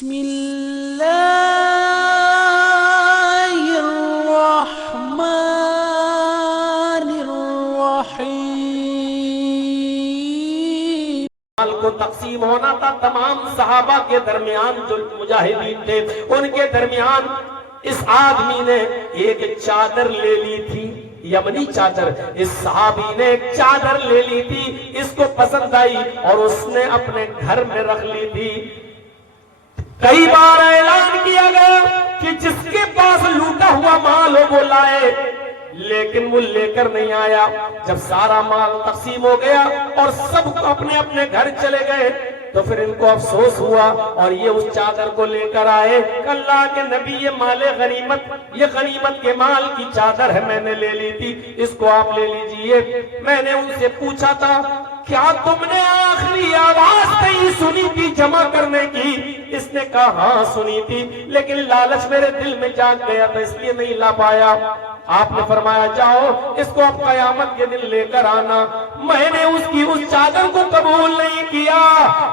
بسم اللہ الرحمن الرحیم۔ مال کو تقسیم ہونا تھا تمام صحابہ کے درمیان، جو مجاہدین تھے ان کے درمیان اس آدمی نے ایک چادر لے لی تھی، یمنی چادر۔ اس صحابی نے ایک چادر لے لی تھی، اس کو پسند آئی اور اس نے اپنے گھر میں رکھ لی تھی۔ کئی بار اعلان کیا گیا کہ جس کے پاس لوٹا ہوا مال ہو وہ لائے، لیکن وہ لے کر نہیں آیا۔ جب سارا مال تقسیم ہو گیا اور سب اپنے اپنے گھر چلے گئے تو پھر ان کو افسوس ہوا اور یہ اس چادر کو لے کر آئے کہ اللہ کے نبی یہ مال غنیمت، یہ غنیمت کے مال کی چادر ہے، میں نے لے لی تھی، اس کو آپ لے لیجئے۔ میں نے ان سے پوچھا تھا کیا تم نے آخری آواز نہیں سنی تھی جمع کرنے کی؟ اس نے کہا ہاں سنی تھی، لیکن لالچ میرے دل میں جاگ گیا تھا اس لیے نہیں لا پایا۔ آپ نے فرمایا جاؤ اس کو اب قیامت کے دن لے کر آنا۔ میں نے اس کی اس چادر کو قبول نہیں کیا۔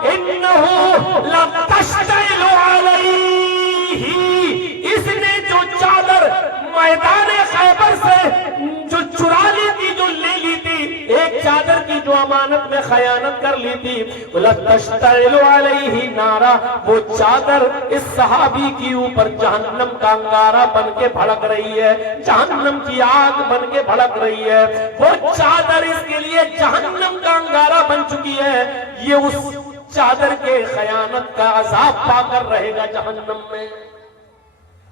انہو لتشتعل علیہ، اس نے جو چادر میدان خیبر سے جو چرا لی تھی، جو لے لی تھی، ایک چادر کی جو امانت میں خیانت کر لی تھی، لتشتعل علیہ نارا، وہ چادر اس صحابی کی اوپر جہنم کا انگارہ بن کے بھڑک رہی ہے، جہنم کی آگ بن کے بھڑک رہی ہے۔ وہ چادر اس کے لیے جہنم کا انگارہ بن چکی ہے، یہ اس چادر کے خیانت کا عذاب پا کر رہے گا جہنم میں۔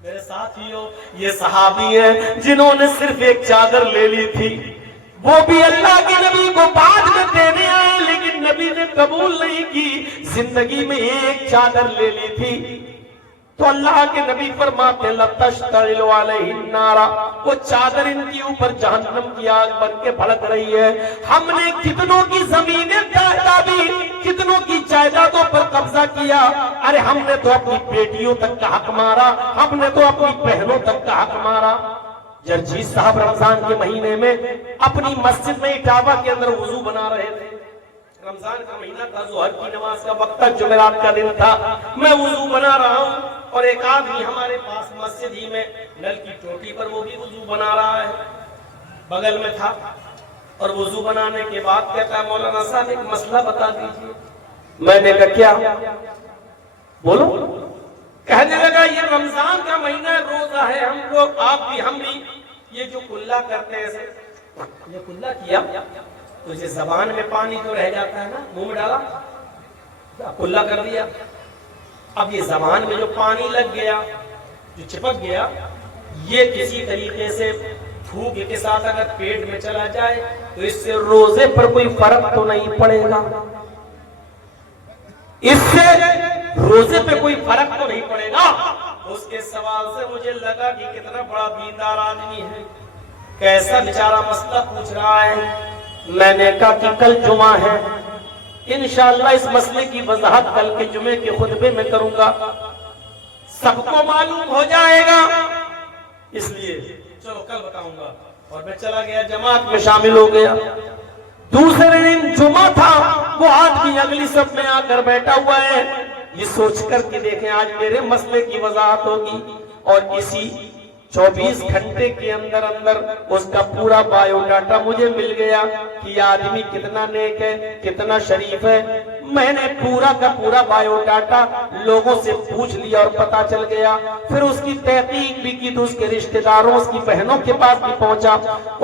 میرے ساتھیوں، یہ صحابی ہیں جنہوں نے صرف ایک چادر لے لی تھی، وہ بھی اللہ کے نبی کو بعد میں دینے آئے لیکن نبی نے قبول نہیں کی۔ زندگی میں ایک چادر لے لی تھی تو اللہ کے نبی فرماتے لتشتعل علیہ النار، وہ چادر ان کے اوپر جہنم کی آگ بن کے بھڑک رہی ہے۔ ہم نے کتنوں کی زمینیں دابی، کتنوں کی جائیدادوں پر قبضہ کیا، ارے ہم نے تو اپنی بیٹیوں تک کا حق مارا، ہم نے تو اپنی بہنوں تک کا حق مارا۔ جرجیت صاحب رمضان کے مہینے میں اپنی مسجد میں اٹاوا کے اندر وضو بنا رہے تھے۔ رمضان کا مہینہ تھا، ظہر کی نماز کا وقت تک، جمعرات کا دن تھا، میں وضو بنا رہا ہوں اور ایک آدمی ہمارے پاس مسجد ہی میں نل کی ٹوٹی پر وہ بھی وضو بنا رہا ہے، بغل میں تھا، اور وضو بنانے کے بعد کہتا ہے مولانا صاحب ایک مسئلہ بتا دیجیے۔ میں نے کہا کیا؟ بولو۔ کہنے لگا یہ رمضان کا مہینہ روزہ ہے، ہم لوگ آپ بھی ہم بھی یہ جو کلا کرتے ہیں، یہ کلا کیا تو یہ زبان میں پانی تو رہ جاتا ہے نا، منہ میں ڈالا کلا کر دیا، اب یہ زبان میں جو پانی لگ گیا، جو چپک گیا، یہ کسی طریقے سے تھوک کے ساتھ اگر پیٹ میں چلا جائے تو اس سے روزے پر کوئی فرق تو نہیں پڑے گا، اس سے روزے پہ کوئی فرق تو نہیں پڑے گا۔ اس کے سوال سے مجھے لگا کہ کتنا بڑا دیندار آدمی ہے، کیسا بیچارہ مسئلہ پوچھ رہا ہے۔ میں نے کہا کہ کل جمعہ ہے، انشاءاللہ اس مسئلے کی وضاحت کل کے جمعے کے خطبے میں کروں گا، سب کو معلوم ہو جائے گا، اس لیے چلو کل بتاؤں گا۔ اور میں چلا گیا، جماعت میں شامل ہو گیا۔ دوسرے دن جمعہ تھا، وہ آدمی اگلی صف میں آ کر بیٹھا ہوا ہے، یہ سوچ کر کہ دیکھیں آج میرے مسئلے کی وضاحت ہوگی، اور اسی 24 گھنٹے کے اندر اس کا پورا بایو ڈاٹا مجھے مل گیا کہ یہ آدمی کتنا نیک ہے، کتنا شریف ہے۔ میں نے پورا کا پورا بایو ڈاٹا لوگوں سے پوچھ لیا اور پتا چل گیا، پھر اس کی تحقیق بھی کی تو اس کے رشتہ داروں، اس کی بہنوں کے پاس بھی پہنچا،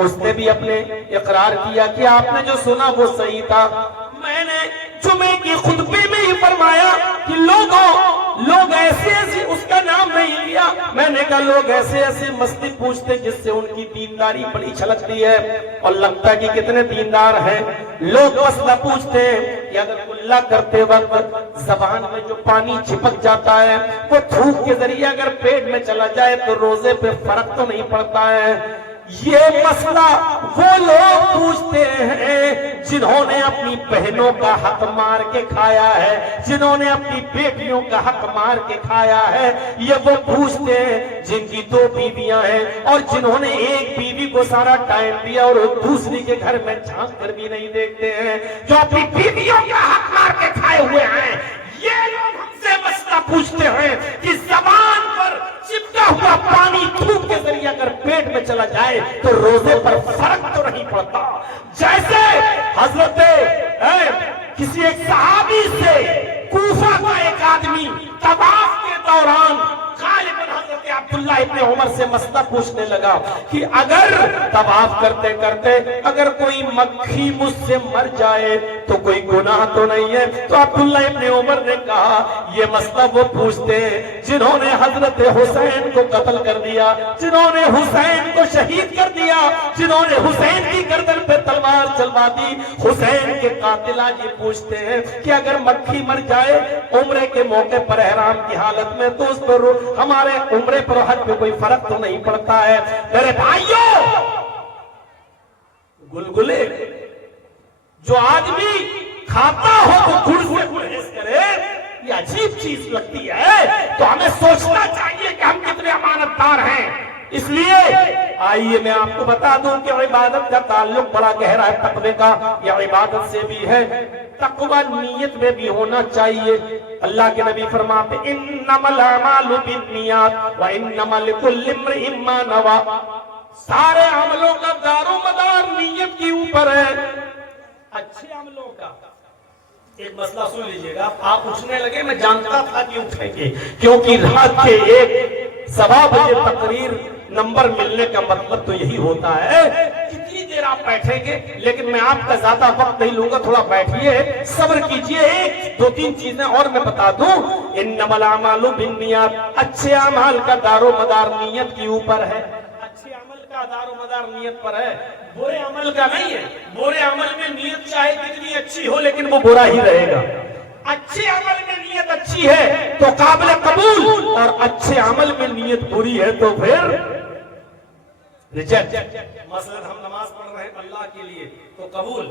اس نے بھی اپنے اقرار کیا کہ آپ نے جو سنا وہ صحیح تھا۔ میں نے جمعے کی خطبے میں ہی فرمایا کہ لوگ ایسے اس کا نام نہیں لیا، میں نے کہا لوگ ایسے مسئلے پوچھتے جس سے ان کی دینداری بڑی چھلکتی ہے، اور لگتا ہے کہ کتنے دیندار ہیں۔ لوگ مسئلہ پوچھتے ہیں کہ اگر کلا کرتے وقت زبان میں جو پانی چپک جاتا ہے وہ تھوک کے ذریعے اگر پیٹ میں چلا جائے تو روزے پہ فرق تو نہیں پڑتا ہے۔ یہ مسئلہ وہ لوگ پوچھتے ہیں جنہوں نے اپنی بہنوں کا حق مار کے کھایا ہے، جنہوں نے اپنی بیٹیوں کا حق مار کے کھایا ہے۔ یہ وہ پوچھتے ہیں جن کی 2 بیویاں ہیں اور جنہوں نے ایک بیوی کو سارا ٹائم دیا اور دوسری کے گھر میں جھانک کر بھی نہیں دیکھتے ہیں، جو اپنی بیویوں کا حق مار کے کھائے ہوئے ہیں۔ یہ لوگ ہم سے مسئلہ پوچھتے ہیں کہ زبان پر چپکا ہوا پانی تھوک کے ذریعے اگر پیٹ میں چلا جائے تو روزے پر فرق تو نہیں پڑتا. جیسے حضرت کسی ایک صحابی سے کوفہ کا ایک آدمی طواف کے دوران غالباً حضرت عبداللہ ابن عمر سے مسئلہ پوچھنے لگا کہ اگر طواف کرتے کرتے اگر کوئی مکھی مجھ سے مر جائے تو کوئی گناہ تو نہیں ہے؟ تو عبداللہ ابن عمر نے کہا یہ مسئلہ وہ پوچھتے ہیں جنہوں نے حضرت حسین کو قتل کر دیا، جنہوں نے حسین کو شہید کر دیا، جنہوں نے حسین کی گردن پہ تلوار چلوا دی. حسین کے قاتل آج یہ پوچھتے ہیں کہ اگر مکھی مر جائے عمرے کے موقع پر احرام کی حالت میں تو اس پر ہمارے عمرے پر حج پہ کوئی فرق تو نہیں پڑتا ہے؟ میرے بھائیوں، گلگلے جو آدمی کھاتا ہو تو گھڑ سے گریز کرے، یہ عجیب چیز لگتی ہے. تو ہمیں سوچنا چاہیے کہ ہم کتنے امانت دار ہیں. اس لیے آئیے میں آپ کو بتا دوں کہ عبادت کا تعلق بڑا گہرا ہے تقوی کا. یہ عبادت سے بھی ہے، تقوی نیت میں بھی ہونا چاہیے. اللہ کے نبی فرماتے انما الاعمال بالنیات وانما لکل امرئ ما نوى. سارے عملوں کا دار و مدار نیت کے اوپر ہے. اچھے عملوں کا ایک مسئلہ سن لیجئے گا. آپ اٹھنے لگے میں جانتا تھا کہ اٹھیں گے، کیونکہ رات کے 1:15 بجے تقریر نمبر ملنے کا مطلب تو یہی ہوتا ہے. کتنی دیر آپ بیٹھیں گے؟ لیکن میں آپ کا زیادہ وقت نہیں لوں گا، تھوڑا بیٹھیے، صبر کیجئے. ایک دو تین چیزیں اور میں بتا دوں. انما الاعمال بالنیات، اچھے اعمال کا دار و مدار نیت کے اوپر ہے. اچھے عمل کا دار و مدار نیت پر ہے، برے عمل کا نہیں ہے. برے عمل میں نیت چاہے کتنی اچھی ہو لیکن وہ برا ہی رہے گا. اچھے عمل میں نیت اچھی ہے تو قابل قبول، اور اچھے عمل میں نیت بری ہے تو پھر ریجیکٹ. مثلا ہم نماز پڑھ رہے ہیں اللہ کے لیے تو قبول،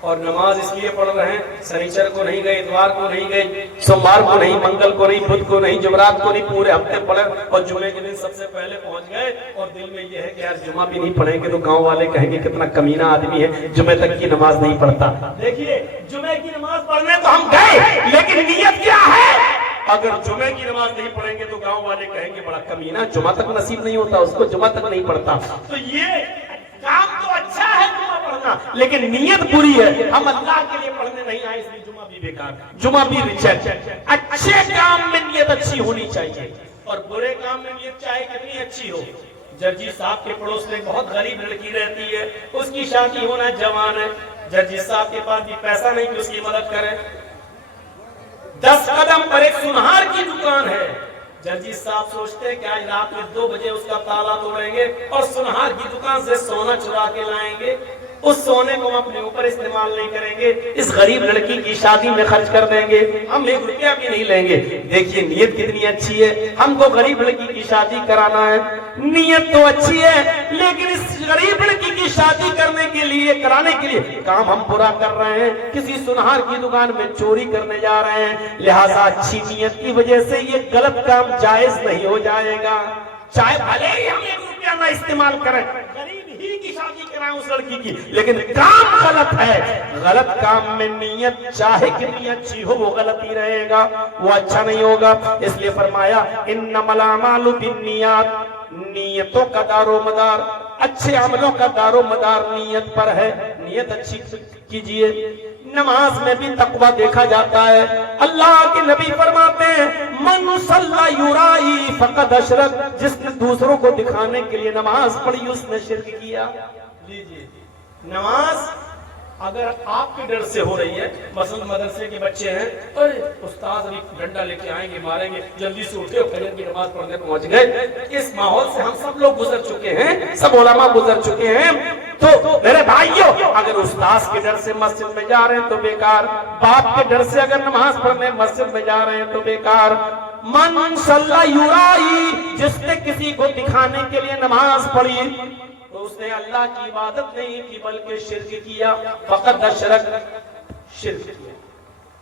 اور نماز اس لیے پڑھ رہے ہیں سنیچر کو نہیں گئے، اتوار کو نہیں گئے، سوموار کو نہیں، منگل کو نہیں، بدھ کو نہیں، جمعرات کو نہیں، پورے ہفتے پڑھے اور جمعے کے دن سب سے پہلے پہنچ گئے. اور دل میں یہ ہے کہ یار جمعہ بھی نہیں پڑھیں گے تو گاؤں والے کہیں گے کتنا کمینہ آدمی ہے، جمعے تک کی نماز نہیں پڑھتا. دیکھیے جمعے کی نماز پڑھنے تو ہم گئے لیکن نیت کیا ہے؟ اگر جمعے کی نماز نہیں پڑھیں گے تو گاؤں والے کہیں گے بڑا کمینہ، جمعہ تک نصیب نہیں ہوتا اس کو، جمعہ تک نہیں پڑھتا. تو یہ کام تو اچھا ہے جمعہ پڑھنا، لیکن نیت بری ہے. ہم اللہ کے لیے پڑھنے نہیں آئے، اس لیے جمعہ بھی بیکار، جمعہ بھی ریجیکٹ. اچھے کام میں نیت اچھی ہونی چاہیے، اور برے کام میں نیت چاہے کتنی اچھی ہو. جرجی صاحب کے پڑوس میں بہت غریب لڑکی رہتی ہے، اس کی شادی ہونا جوان ہے. جرجی صاحب کے پاس بھی پیسہ نہیں کہ اس کی مدد کرے. 10 قدم پر ایک سنہار کی دکان ہے. جرجی صاحب سوچتے ہیں کہ آج رات میں 2 بجے اس کا تالا توڑیں گے اور سنہار کی دکان سے سونا چرا کے لائیں گے. اس سونے کو ہم اپنے اوپر استعمال نہیں کریں گے، اس غریب لڑکی کی شادی میں خرچ کر دیں گے، ہم 1 روپیہ بھی نہیں لیں گے. دیکھیے نیت کتنی اچھی ہے. ہم کو غریب لڑکی کی شادی کرانا ہے، نیت تو اچھی ہے لیکن اس غریب لڑکی کی شادی کرنے کے لیے، کرانے کے لیے کام ہم برا کر رہے ہیں. کسی سنہار کی دکان میں چوری کرنے جا رہے ہیں. لہٰذا اچھی نیت کی وجہ سے یہ غلط کام جائز نہیں ہو جائے گا. چاہے بھلے ہی ہم 1 روپیہ نہ استعمال کریں، غریب ہی کی شادی کرائیں اس لڑکی کی، لیکن کام غلط ہے. غلط کام میں نیت چاہے کتنی اچھی ہو وہ غلط ہی رہے گا، وہ اچھا نہیں ہوگا. اس لیے فرمایا انما الاعمال بالنیات، نیتوں کا دار و مدار، اچھے عملوں کا دار و مدار نیت پر ہے. نیت اچھی کیجئے. نماز میں بھی تقوی دیکھا جاتا ہے. اللہ کے نبی فرماتے ہیں من صلی یرائی فقد اشرک، جس نے دوسروں کو دکھانے کے لیے نماز پڑھی اس نے شرک کیا. لیجئے نماز اگر آپ کے ڈر سے ہو رہی ہے، مثلا مدرسے کے بچے ہیں، ارے استاد ابھی ڈنڈا لے کے آئیں گے ماریں گے، جلدی سے اٹھے فجر کی نماز پڑھنے پہنچ گئے. اس ماحول سے ہم سب لوگ گزر چکے ہیں، سب علماء گزر چکے ہیں. تو میرے بھائیوں اگر استاد کے ڈر سے مسجد میں جا رہے ہیں تو بیکار، باپ کے ڈر سے اگر نماز پڑھنے مسجد میں جا رہے ہیں تو بیکار. من صلی یرائی، جس نے کسی کو دکھانے کے لیے نماز پڑھی تو اس نے اللہ کی عبادت نہیں کی بلکہ شرک کیا. فقط شرک، شرک کیا.